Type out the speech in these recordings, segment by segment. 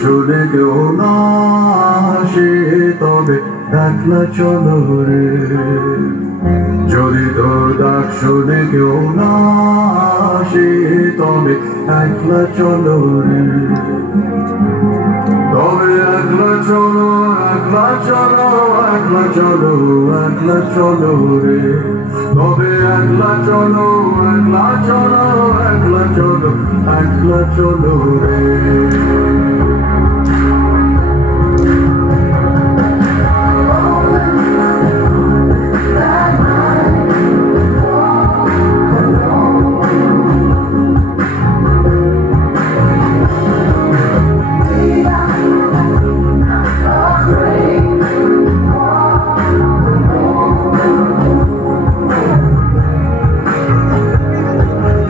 শুনে কেউ না আসে তবে একলা চলো রে, যদি তোর ডাক শুনে কেউ না আসে তবে একলা চলো রে, তবে একলা চলো, একলা চলো, একলা চলো, একলা চলো রে, তবে একলা চলো, একলা চলো, একলা চলো, একলা চলো রে।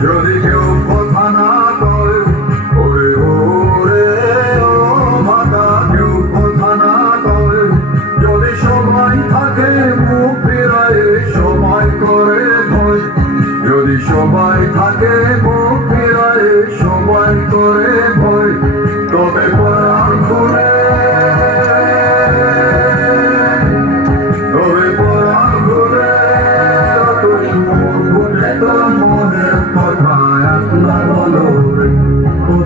যদি কেউ কথা না কয় ওরে ওরে ও ভাগা, কেউ কথা না কয়, যদি সবাই থাকে মুখ ফিরায় সবাই করে ভয়, যদি সবাই থাকে মুখ ফিরায় সবাই করে ভয়, তবে পরাণ খুলে, তবে পরাণ খুলে তুই মুখ খুলে তোর মনের কথা একলা বলো রে,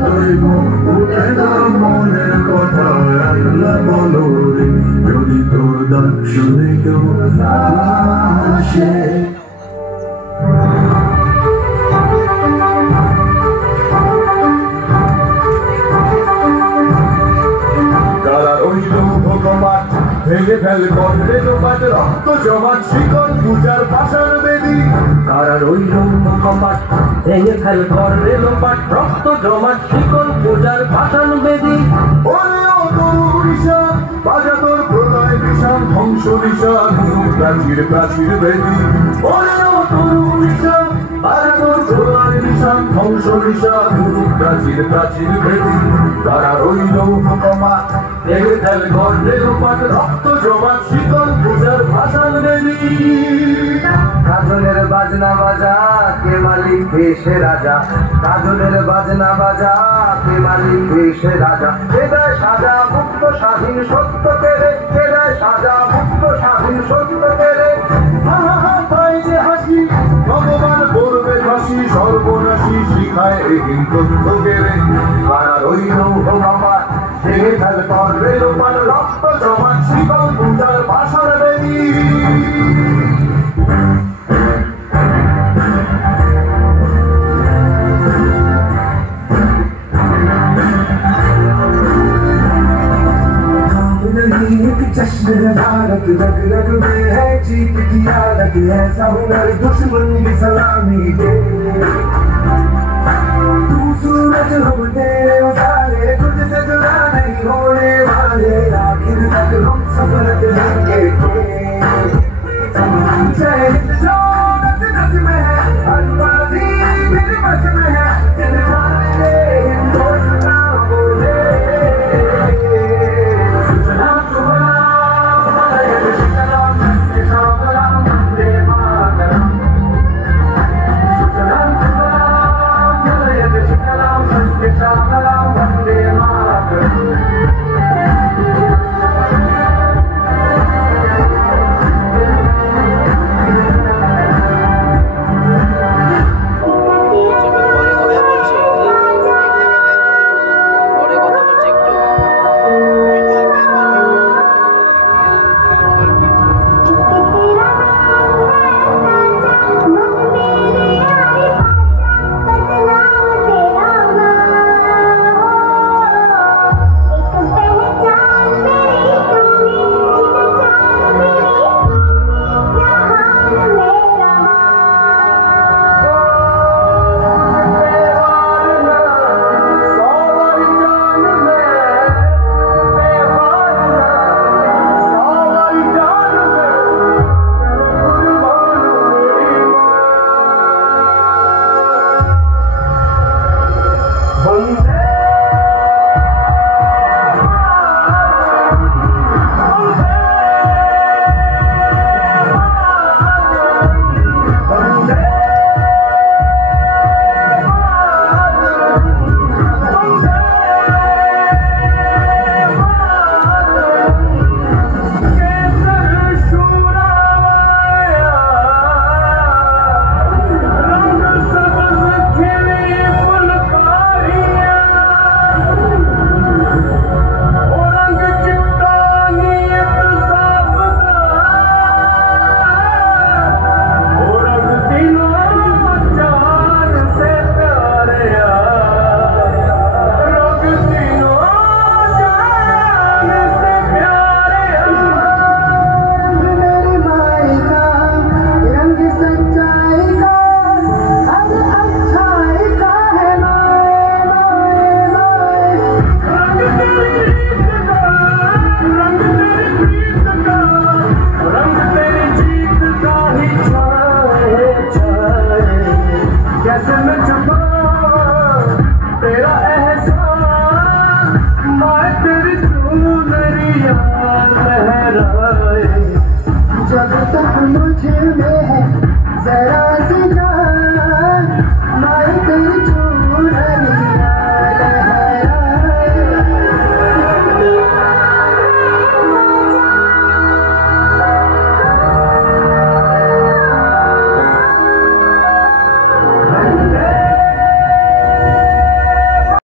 তুই মুখ খুলে তোর মনের কথা একলা বলো রে, যদি তোর ডাক শুনে কেউ না আসে। ভেঙে ফেল কর্ণে লোপাট রক্ত জমাট শিকল পূজার পাশার বেদি, কারা রইল কপাট ভেঙে ফেল কর্ণে লোপাট রক্ত জমাট শিকল পূজার পাশান বেদি, ওরে ও তরুণিশা বাজা তোর প্রলয় বিষাণ ধ্বংস নিশান প্রাচীর প্রাচীর বেদি, ওরে ও তরুণিশা বাজা তোর প্রলয় বিষাণ ধ্বংস নিশান প্রাচীর প্রাচীর বেদি, কারা রইল কপাট ভেঙে ফেল কর্ণে লোপাট রক্ত জমাট শিকল পূজার পাশান বেদি। কাজলের বাজনা বাজা কে মালিক দেশে রাজা, কাজলের বাজনা বাজা কে মালিক দেশে রাজা, কে দেয় সাজা মুক্ত স্বাধীন সত্য কেড়ে, কে দেয় সাজা মুক্ত স্বাধীন সত্য কেড়ে, হা হা হা পাই যে হাসি ভগবান করবে হাসি সর্বনাশী শিখায় এই তথ্য কেড়ে, কারা রইল বাবা ভেঙে ফেল কর্ণে লোপাট রক্ত জমাট শিকল পূজার পাশান বেদি। एक जश्न है भारत, रग रग में है जीत की आदत, ऐसा हुनर दुश्मन की सलामी दे, तू सूरज हम तेरे उतारे तुझसे जुदा नहीं होने वाले, आखिर तक हम सफर करेंगे, चाहे जो नस नस में है हर बाजी मेरे बस में है, दिल जाने हिंदुस्तान बोले याद लहराए। जब तक मुझ में है जरा